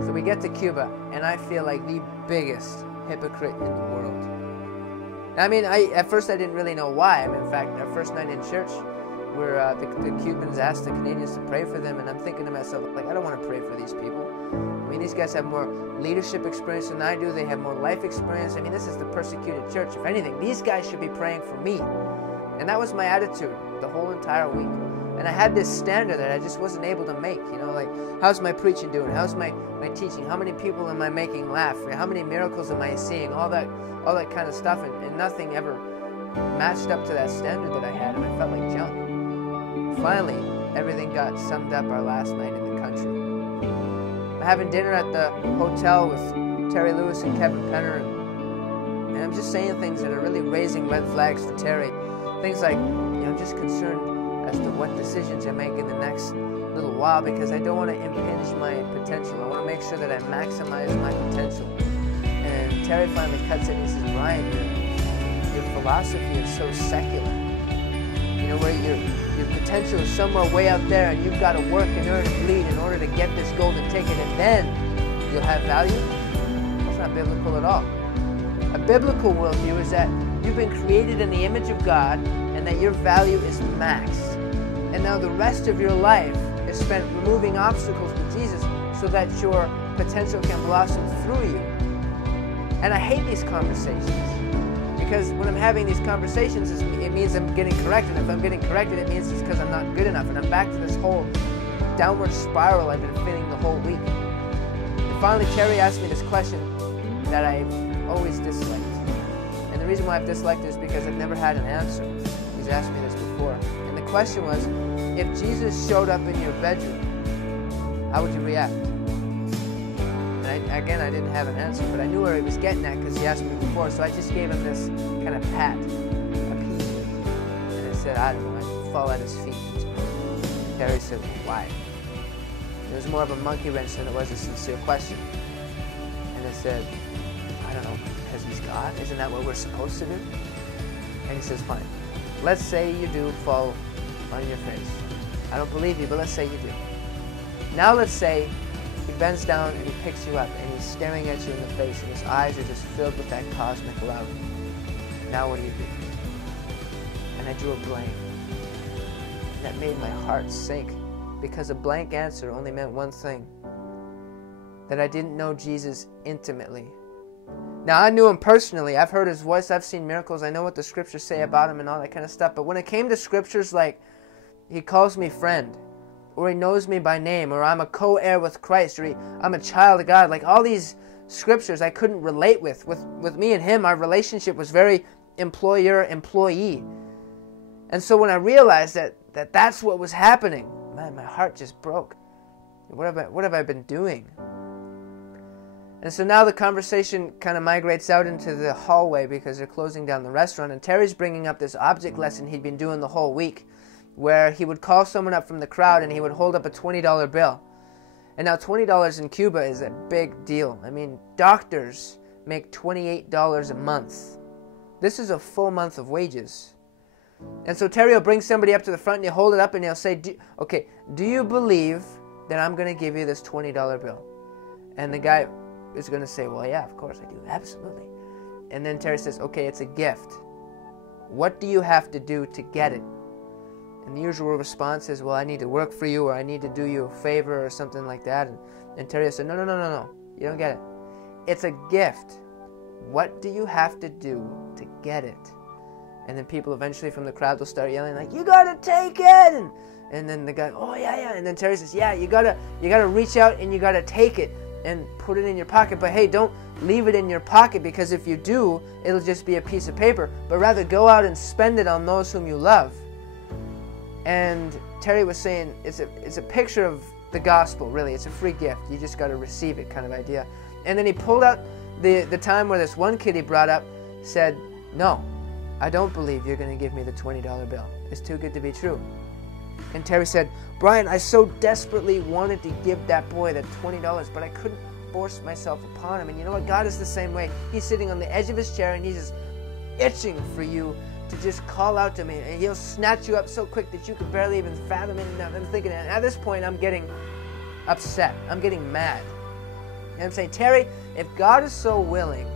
So we get to Cuba, and I feel like the biggest hypocrite in the world. I mean, at first I didn't really know why. I mean, in fact, our first night in church, where the Cubans asked the Canadians to pray for them, and I'm thinking to myself, like, I don't want to pray for these people. I mean, these guys have more leadership experience than I do. They have more life experience. I mean, this is the persecuted church. If anything, these guys should be praying for me. And that was my attitude the whole entire week. And I had this standard that I just wasn't able to make. You know, like, how's my preaching doing? How's my teaching? How many people am I making laugh? How many miracles am I seeing? All that kind of stuff. And nothing ever matched up to that standard that I had. And I felt like junk. Finally, everything got summed up our last night in the country. I'm having dinner at the hotel with Terry Lewis and Kevin Penner. And I'm just saying things that are really raising red flags for Terry. Things like, I'm just concerned as to what decisions I make in the next little while, because I don't want to impinge my potential. I want to make sure that I maximize my potential. And Terry finally cuts in and he says, Brian, your philosophy is so secular. You know, where your potential is somewhere way out there, and you've got to work and earn and bleed in order to get this golden ticket, and then you'll have value. That's not biblical at all. A biblical worldview is that you've been created in the image of God, and that your value is maxed. And now the rest of your life is spent removing obstacles to Jesus so that your potential can blossom through you. And I hate these conversations, because when I'm having these conversations, it means I'm getting corrected. If I'm getting corrected, it means it's because I'm not good enough. And I'm back to this whole downward spiral I've been feeling the whole week. And finally, Terry asked me this question that I've always disliked. And the reason why I've disliked it is because I've never had an answer. He's asked me this before. And the question was, if Jesus showed up in your bedroom, how would you react? And I didn't have an answer, but I knew where he was getting at because he asked me before, so I just gave him this kind of pat, a peek. And I said, I don't know, I'd fall at his feet. And Terry said, why? It was more of a monkey wrench than it was a sincere question. And I said, I don't know, because he's God? Isn't that what we're supposed to do? And he says, fine. Let's say you do fall on your face. I don't believe you, but let's say you do. Now let's say he bends down and he picks you up and he's staring at you in the face and his eyes are just filled with that cosmic love. Now what do you do? And I drew a blank. That made my heart sink, because a blank answer only meant one thing: that I didn't know Jesus intimately. Now, I knew him personally. I've heard his voice. I've seen miracles. I know what the scriptures say about him and all that kind of stuff. But when it came to scriptures like he calls me friend, or he knows me by name, or I'm a co-heir with Christ, or I'm a child of God, like all these scriptures I couldn't relate with. With me and him, our relationship was very employer-employee. And so when I realized that that's what was happening, man, my heart just broke. What have I been doing? And so now the conversation kind of migrates out into the hallway because they're closing down the restaurant. And Terry's bringing up this object lesson he'd been doing the whole week, where he would call someone up from the crowd and he would hold up a $20 bill. And now $20 in Cuba is a big deal. I mean, doctors make $28 a month. This is a full month of wages. And so Terry will bring somebody up to the front and he'll hold it up and he'll say, do you believe that I'm going to give you this $20 bill? And the guy is going to say, well, yeah, of course I do, absolutely. And then Terry says, okay, it's a gift. What do you have to do to get it? And the usual response is, well, I need to work for you, or I need to do you a favor, or something like that. And Terry said, no, you don't get it. It's a gift. What do you have to do to get it? And then people eventually from the crowd will start yelling like, you gotta take it! And then the guy, oh yeah. And then Terry says, yeah, you gotta reach out and you gotta take it and put it in your pocket. But hey, don't leave it in your pocket, because if you do, it'll just be a piece of paper. But rather go out and spend it on those whom you love. And Terry was saying it's a picture of the gospel, really. It's a free gift. You just got to receive it, kind of idea. And then he pulled out the time where this one kid he brought up said, no, I don't believe you're going to give me the $20 bill. It's too good to be true. And Terry said, Brian, I so desperately wanted to give that boy that $20, but I couldn't force myself upon him. And you know what? God is the same way. He's sitting on the edge of his chair and he's just itching for you to just call out to me. And he'll snatch you up so quick that you could barely even fathom it. And I'm thinking, at this point, I'm getting upset. I'm getting mad. And I'm saying, Terry, if God is so willing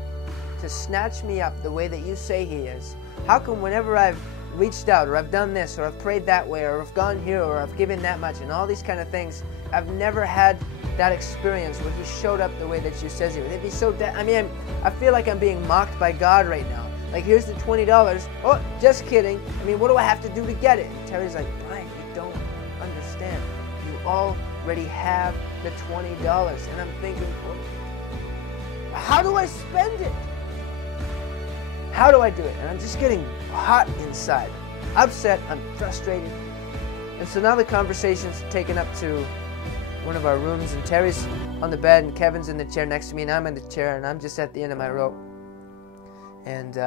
to snatch me up the way that you say He is, how come whenever I've reached out, or I've done this, or I've prayed that way, or I've gone here, or I've given that much, and all these kind of things, I've never had that experience where He showed up the way that you says He would? It'd be so I feel like I'm being mocked by God right now. Like, here's the $20. Oh, just kidding. I mean, what do I have to do to get it? And Terry's like, Brian, you don't understand. You already have the $20. And I'm thinking, well, how do I spend it? How do I do it? And I'm just getting hot inside. Upset, I'm frustrated. And so now the conversation's taken up to one of our rooms, and Terry's on the bed, and Kevin's in the chair next to me, and I'm in the chair, and I'm just at the end of my rope. And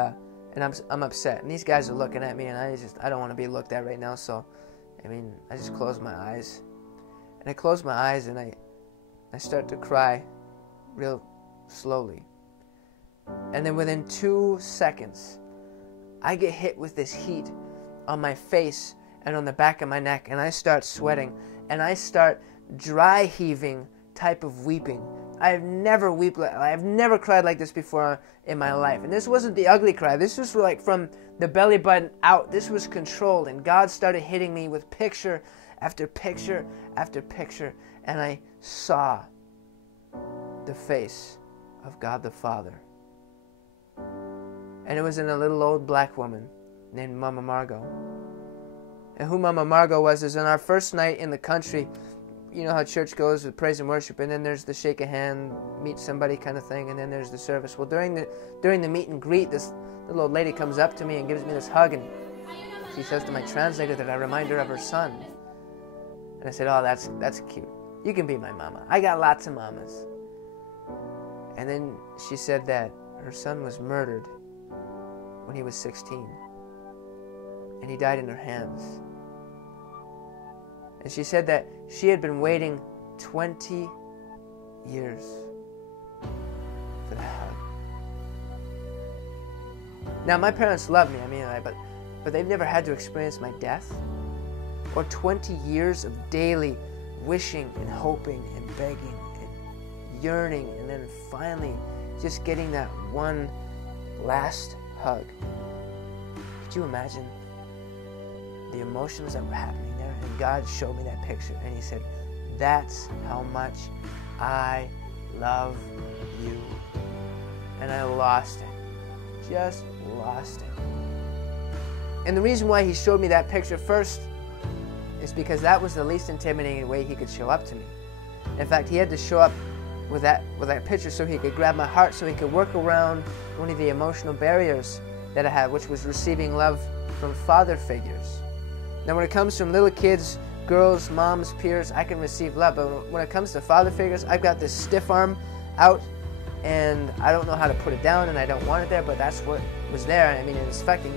I'm upset, and these guys are looking at me, and I don't want to be looked at right now. So, I just close my eyes, and I close my eyes, and I start to cry, real slowly. And then within 2 seconds, I get hit with this heat on my face and on the back of my neck, and I start sweating, and I start dry heaving type of weeping. I've never cried like this before in my life. And this wasn't the ugly cry. This was like from the belly button out. This was controlled. And God started hitting me with picture after picture after picture. And I saw the face of God the Father. And it was in a little old black woman named Mama Margot. And who Mama Margot was is on our first night in the country. You know how church goes with praise and worship, and then there's the shake a hand, meet somebody kind of thing, and then there's the service. Well, during the meet and greet, this little old lady comes up to me and gives me this hug, and she says to my translator that I remind her of her son. And I said, oh, that's cute. You can be my mama. I got lots of mamas. And then she said that her son was murdered when he was 16, and he died in her hands. And she said that she had been waiting 20 years for that hug. Now, my parents love me, but they've never had to experience my death, or 20 years of daily wishing and hoping and begging and yearning, and then finally just getting that one last hug. Could you imagine the emotions that were happening there? And God showed me that picture, and He said, that's how much I love you. And I lost it. Just lost it. And the reason why He showed me that picture first is because that was the least intimidating way He could show up to me. In fact, He had to show up with that picture so He could grab my heart, so He could work around one of the emotional barriers that I had, which was receiving love from father figures. Now, when it comes from little kids, girls, moms, peers, I can receive love. But when it comes to father figures, I've got this stiff arm out, and I don't know how to put it down, and I don't want it there, but that's what was there. It's affecting,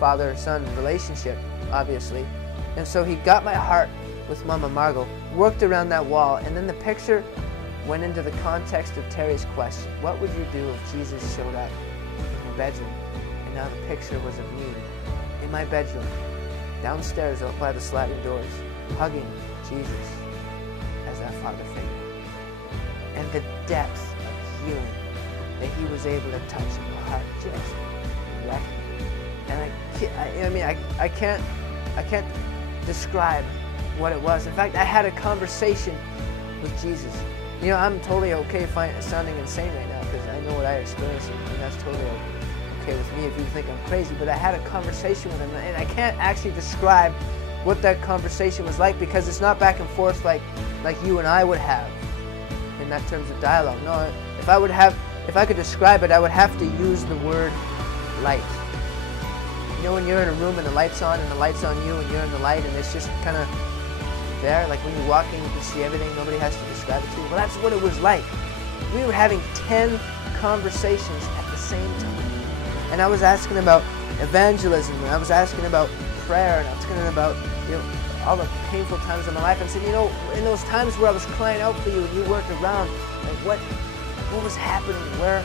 father-son relationship, obviously. And so He got my heart with Mama Margot, worked around that wall, and then the picture went into the context of Terry's question. What would you do if Jesus showed up in your bedroom? And now the picture was of me in my bedroom, downstairs by the sliding doors, hugging Jesus as that father figure. And the depth of healing that He was able to touch in my heart just wrecked me. And I can't describe what it was. In fact, I had a conversation with Jesus. I'm totally okay sounding insane right now, because I know what I experienced, and that's totally okay with me if you think I'm crazy. But I had a conversation with Him, and I can't actually describe what that conversation was like, because it's not back and forth like you and I would have in that terms of dialogue. No, if I could describe it, I would have to use the word light. When you're in a room and the light's on, and the light's on you, and you're in the light, and it's just kind of there, like when you're walking, you can see everything. Nobody has to describe it to you. Well, that's what it was like. We were having 10 conversations at the same time. And I was asking about evangelism, and I was asking about prayer, and I was asking about all the painful times of my life. I said, in those times where I was crying out for you and you weren't around, like what was happening? Where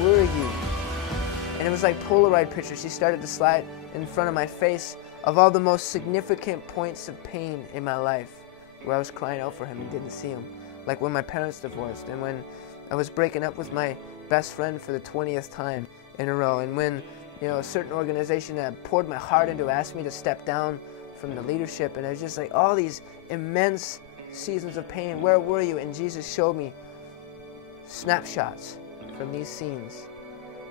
were you? And it was like Polaroid pictures. She started to slide in front of my face of all the most significant points of pain in my life, where I was crying out for Him and didn't see Him. Like when my parents divorced, and when I was breaking up with my best friend for the 20th time in a row. And when, a certain organization that poured my heart into asked me to step down from the leadership, and it was just like all these immense seasons of pain. Where were you? And Jesus showed me snapshots from these scenes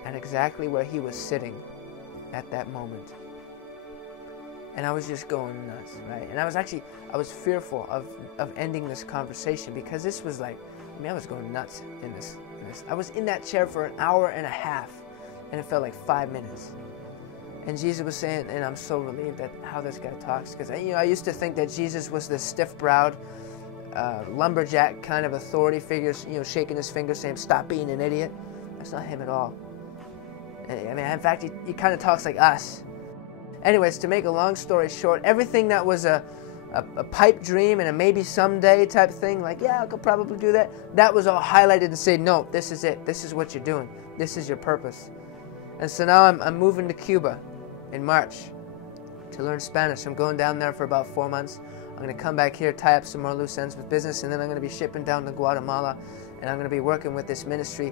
and exactly where he was sitting at that moment. And I was just going nuts, right? And I was fearful of ending this conversation, because this was like, I was going nuts in this. I was in that chair for an hour and a half, and it felt like 5 minutes. And Jesus was saying, and I'm so relieved at how this guy talks, because I used to think that Jesus was this stiff-browed, lumberjack kind of authority figure, shaking his finger saying, "Stop being an idiot." That's not him at all. In fact, he kind of talks like us. Anyways, to make a long story short, everything that was a pipe dream and a maybe someday type thing, like, yeah, I could probably do that, that was all highlighted and said, no, this is it. This is what you're doing. This is your purpose. And so now I'm moving to Cuba in March to learn Spanish. I'm going down there for about 4 months. I'm going to come back here, tie up some more loose ends with business, and then I'm going to be shipping down to Guatemala, and I'm going to be working with this ministry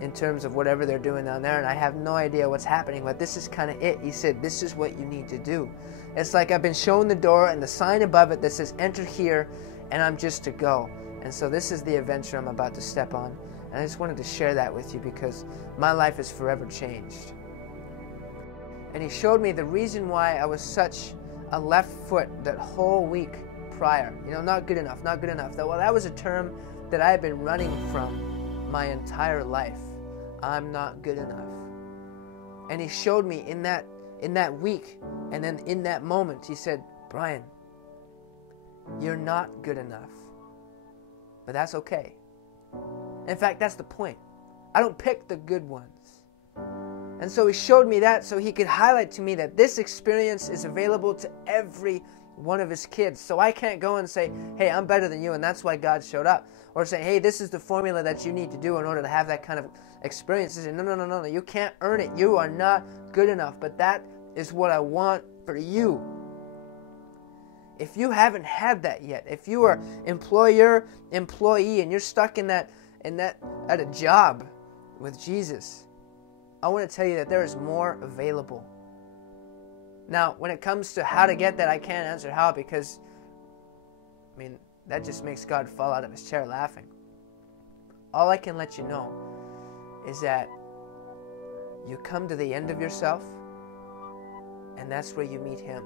in terms of whatever they're doing down there, and I have no idea what's happening, but this is kind of it. He said, this is what you need to do. It's like I've been shown the door and the sign above it that says, enter here, and I'm just to go. And so this is the adventure I'm about to step on, and I just wanted to share that with you because my life is forever changed. And he showed me the reason why I was such a left foot that whole week prior. Not good enough, not good enough. Well, that was a term that I had been running from my entire life. I'm not good enough. And he showed me in that week, and then in that moment, he said, Brian, you're not good enough. But that's okay. In fact, that's the point. I don't pick the good ones. And so he showed me that so he could highlight to me that this experience is available to every one of his kids. So I can't go and say, hey, I'm better than you, and that's why God showed up. Or say, hey, this is the formula that you need to do in order to have that kind of experience. He said, no, you can't earn it. You are not good enough, but that is what I want for you. If you haven't had that yet, if you are employer, employee, and you're stuck in that at a job with Jesus, I want to tell you that there is more available. Now, when it comes to how to get that, I can't answer how, because, that just makes God fall out of his chair laughing. All I can let you know is that you come to the end of yourself, and that's where you meet him.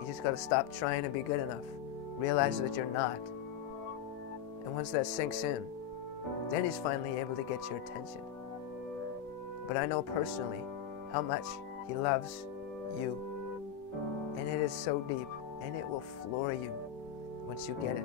You just got to stop trying to be good enough. Realize that you're not. And once that sinks in, then he's finally able to get your attention. But I know personally how much he loves you. And it is so deep, and it will floor you once you get it.